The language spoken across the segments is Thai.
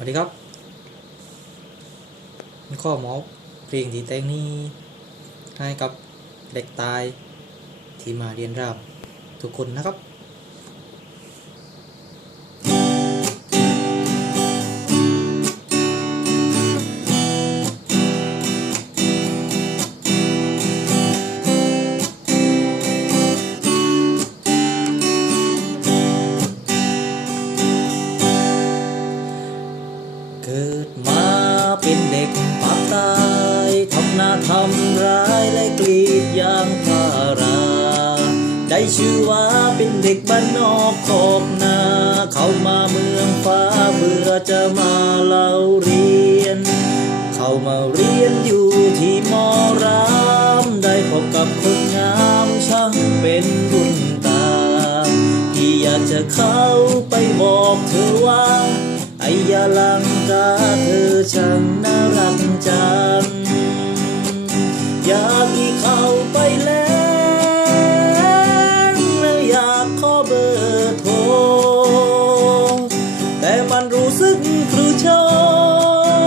วัสดีครับมีข้อหมอเพลงที่แต่งนี้ให้กับเด็กตายที่มาเรียนรำทุกคนนะครับ ดมาเป็นเด็กปากตายทำหน้าทำร้ายและกรีดยางพารา ได้ชื่อว่าเป็นเด็กบ้านนอกขอกนา เข้ามาเมืองฟ้าเบื่อจะมาเล่าเรียน เข้ามาเรียนอยู่ที่มอรามได้พบกับคนงามช่างเป็นบุญตา ที่อยากจะเข้าไปบอกเธอว่า อ้ยาลังกาเธอช่างน่ารักจัง อยากให้เข้าไปแล้วแล้วอยากขอเบอร์โทร แต่มันรู้สึกครูโช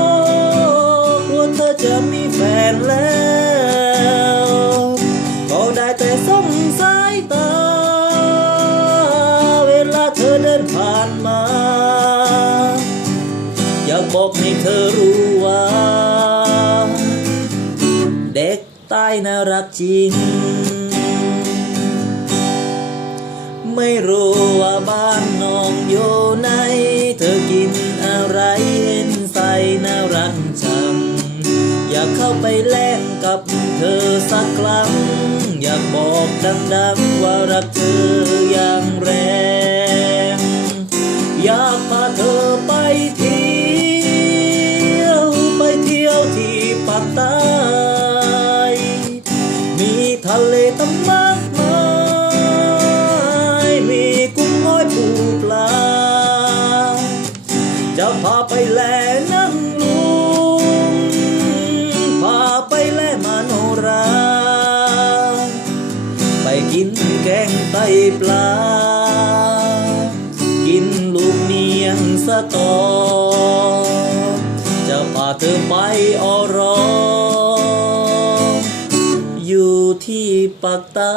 คกลัวเธอจะมีแฟนแล้ว ก็ได้แต่สงสายตา เวลาเธอเดินผ่านมา อยากบอกให้เธอรู้ว่า เด็กใต้น่ารักจริง ไม่รู้ว่าบ้านน้องอยู่ไหน เธอกินอะไรเห็นใส่น่ารักจังอยากเข้าไปแลกกับเธอสักครั้ง อยากบอกดังๆว่ารักเธออย่างแรงอยากพาเธอไป เลตั้งมากมายมีกุ้งน้อยปูปลา จะพาไปแลนั่งลุงพาไปแลมาโนรา ไปกินแกงไตปลา กินลูกเนียงสะตอ จะพาเธอไปออรออยู่ที่ปากใต้